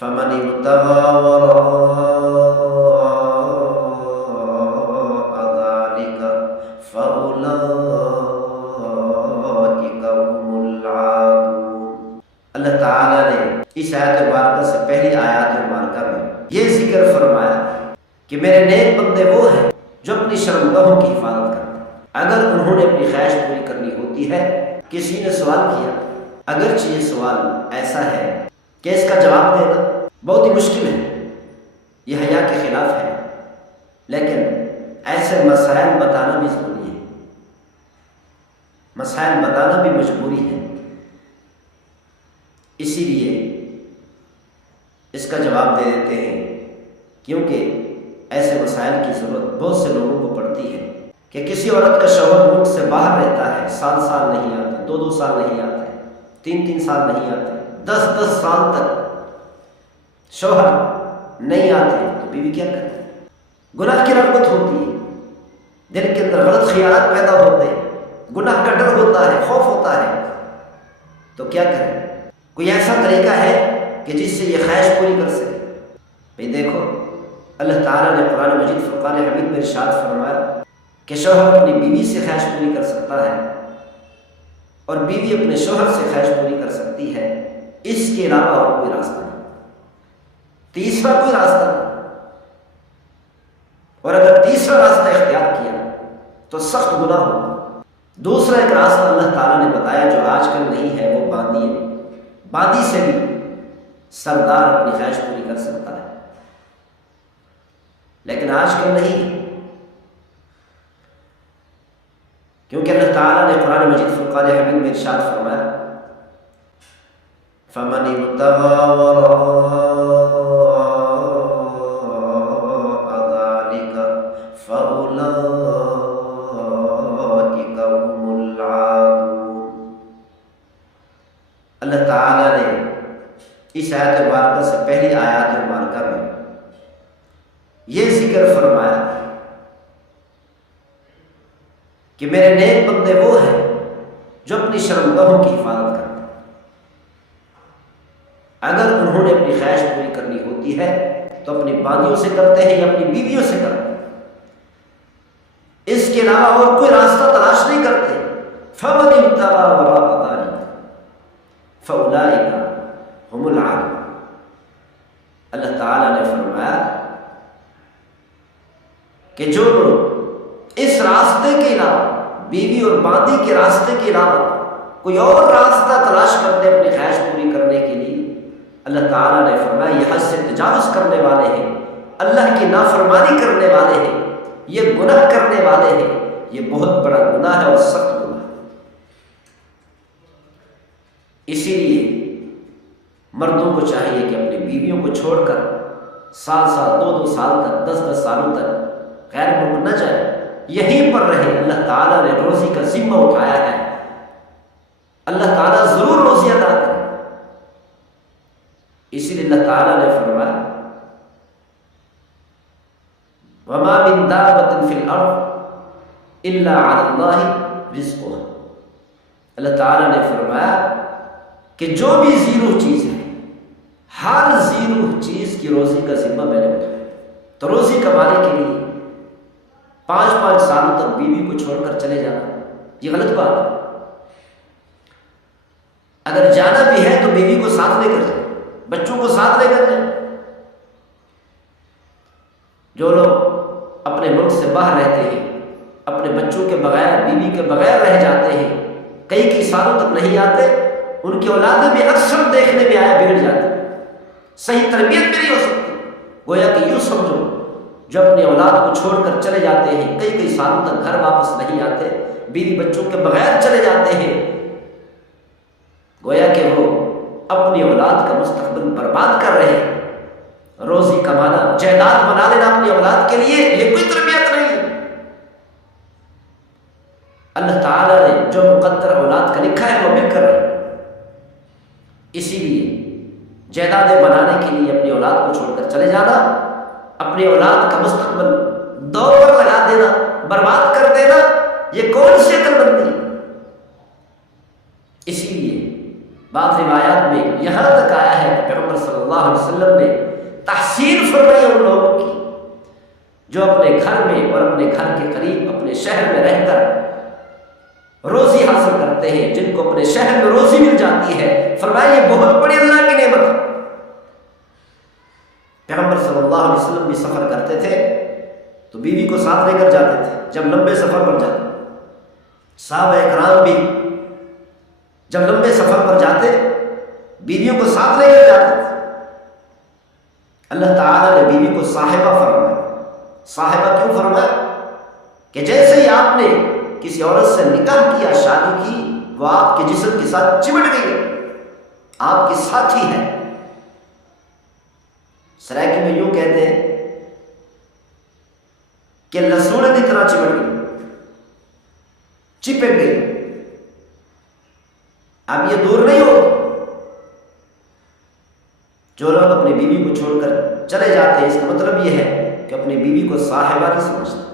فمن ابتغى وراء ذلك فأولئك هم العادون۔ اللہ تعالیٰ نے اس آیت مبارکہ سے پہلی آیات مبارکہ میں یہ ذکر فرمایا کہ میرے نیک بندے وہ ہیں جو اپنی شرمگاہوں کی حفاظت کرتے ہیں۔ اگر انہوں نے اپنی خواہش پوری کرنی ہوتی ہے، کسی نے سوال کیا، اگرچہ یہ سوال ایسا ہے کہ اس کا جواب دینا بہت ہی مشکل ہے، یہ حیا کے خلاف ہے، لیکن ایسے مسائل بتانا بھی ضروری ہے، مسائل بتانا بھی مجبوری ہے۔ اسی لیے اس کا جواب دے دیتے ہیں، کیونکہ ایسے مسائل کی ضرورت بہت سے لوگوں کو پڑتی ہے کہ کسی عورت کا شوہر ملک سے باہر رہتا ہے، 7 سال نہیں آتے، 2 سال نہیں آتے، 3 سال نہیں آتے، 10 سال تک شوہر نہیں آتے، تو بیوی کیا کرے؟ گناہ کی رغبت ہوتی ہے، دل کے اندر غلط خیالات پیدا ہوتے ہیں، گناہ کا ڈر ہوتا ہے، خوف ہوتا ہے، تو کیا کرے؟ کوئی ایسا طریقہ ہے کہ جس سے یہ خواہش پوری کر سکے؟ بھئی دیکھو، اللہ تعالیٰ نے قرآن مجید فرقان حمید میں ارشاد فرمایا کہ شوہر اپنی بیوی سے خواہش پوری کر سکتا ہے اور بیوی اپنے شوہر سے خواہش پوری کر سکتی ہے، اس کے علاوہ اور کوئی راستہ نہیں، تیسرا کوئی راستہ نہیں۔ اور اگر تیسرا راستہ اختیار کیا تو سخت گناہ ہوگا۔ دوسرا ایک راستہ اللہ تعالیٰ نے بتایا جو آج کل نہیں ہے، وہ باندی ہے۔ باندی سے بھی سردار اپنی خواہش پوری کر سکتا ہے، لیکن آج کل نہیں، کیونکہ اللہ تعالیٰ نے قرآن مجید فرقان حمید میں ارشاد فرمایا فَمَنِ ابْتَغَى وَرَاءَ ذَلِكَ فَأُولَئِكَ هُمُ الْعَادُونَ۔ اللہ تعالیٰ نے اس آیت مبارکہ سے پہلی آیات مبارکہ میں یہ ذکر فرمایا کہ میرے نیک بندے وہ ہیں جو اپنی شرمگاہوں کی حفاظت کرتے ہیں۔ اگر انہوں نے اپنی خواہش پوری کرنی ہوتی ہے تو اپنی باندیوں سے کرتے ہیں یا اپنی بیویوں سے کرتے ہیں، اس کے علاوہ اور کوئی راستہ تلاش نہیں کرتے۔ فَمَنِ ابْتَغَى وَرَاءَ ذَلِكَ فَأُولَئِكَ هُمُ الْعَادُونَ۔ اللہ تعالیٰ نے فرمایا کہ جو لوگ اس راستے کے علاوہ، بیوی اور باندی کے راستے کے علاوہ کوئی اور راستہ تلاش کرتے ہیں اپنی خواہش پوری کرنے کے لیے، اللہ تعالیٰ نے فرمایا یہ حد سے تجاوز کرنے والے ہیں، اللہ کی نافرمانی کرنے والے ہیں، یہ گناہ کرنے والے ہیں، یہ بہت بڑا گناہ ہے اور سخت گناہ ہے۔ اسی لیے مردوں کو چاہیے کہ اپنی بیویوں کو چھوڑ کر 7 سال 2 سال تک 10 سالوں تک غیر ملک نہ جائے، یہیں پر رہے۔ اللہ تعالیٰ نے روزی کا ذمہ اٹھایا ہے، اللہ تعالیٰ ضرور روزی عطا کرے۔ اسی لیے اللہ تعالیٰ نے فرمایا وَمَا مِن دَابَّةٍ فِي الْأَرْضِ إِلَّا عَلَى اللَّهِ رِزْقُهَا۔ اللہ تعالیٰ نے فرمایا کہ جو بھی زیرو چیز ہے، ہر زیرو چیز کی روزی کا ذمہ میں نے اٹھایا۔ تو روزی کمانے کے لیے 5 سالوں تک بیوی کو چھوڑ کر چلے جانا یہ غلط بات ہے۔ اگر جانا بھی ہے تو بیوی کو ساتھ لے کر جائے، بچوں کو ساتھ لے کر جائے۔ جو لوگ اپنے ملک سے باہر رہتے ہیں، اپنے بچوں کے بغیر، بیوی کے بغیر رہ جاتے ہیں، کئی سالوں تک نہیں آتے، ان کی اولادیں بھی اکثر دیکھنے میں آیا بگڑ جاتی، صحیح تربیت بھی نہیں ہو سکتی۔ گویا کہ یوں سمجھو جو اپنی اولاد کو چھوڑ کر چلے جاتے ہیں، کئی سالوں تک گھر واپس نہیں آتے، بیوی بچوں کے بغیر چلے جاتے ہیں، گویا کہ وہ اپنی اولاد کا مستقبل برباد کر رہے ہیں۔ روزی کمانا، جائیداد بنا لینا اپنی اولاد کے لیے، یہ کوئی تربیت نہیں ہے۔ اللہ تعالیٰ نے جو مقدر اولاد کا لکھا ہے وہ مل کر رہے۔ اسی لیے جائیدادیں بنانے کے لیے اپنی اولاد کو چھوڑ کر چلے جانا، اپنی اولاد کا مستقبل دو پر لگا دینا، برباد کر دینا، یہ کون سی عقل بندی؟ اسی لیے بعض روایات میں یہاں تک آیا ہے کہ پیغمبر صلی اللہ علیہ وسلم نے تحسین فرمائی ان لوگوں کی جو اپنے گھر میں اور اپنے گھر کے قریب اپنے شہر میں رہ کر روزی حاصل کرتے ہیں، جن کو اپنے شہر میں روزی مل جاتی ہے۔ فرمایا یہ بہت بڑی اللہ کی نعمت ہے۔ پیغمبر صلی اللہ علیہ وسلم بھی سفر کرتے تھے تو بیوی کو ساتھ لے کر جاتے تھے جب لمبے سفر پر جاتے، صحابہ اکرام بھی جب لمبے سفر پر جاتے بیویوں کو ساتھ لے کر جاتے تھے۔ اللہ تعالیٰ نے بیوی کو صاحبہ فرمایا۔ صاحبہ کیوں فرمایا؟ کہ جیسے ہی آپ نے کسی عورت سے نکاح کیا، شادی کی، وہ آپ کے جسم کے ساتھ چمٹ گئی ہے، آپ کی ساتھی ہے۔ سرائکی میں یوں کہتے ہیں کہ لسوڑے کی طرح چمٹ گئی، چپک گئی، اب یہ دور نہیں ہو۔ جو لوگ اپنی بیوی کو چھوڑ کر چلے جاتے ہیں اس کا مطلب یہ ہے کہ اپنی بیوی کو صاحبہ نہیں سمجھتے۔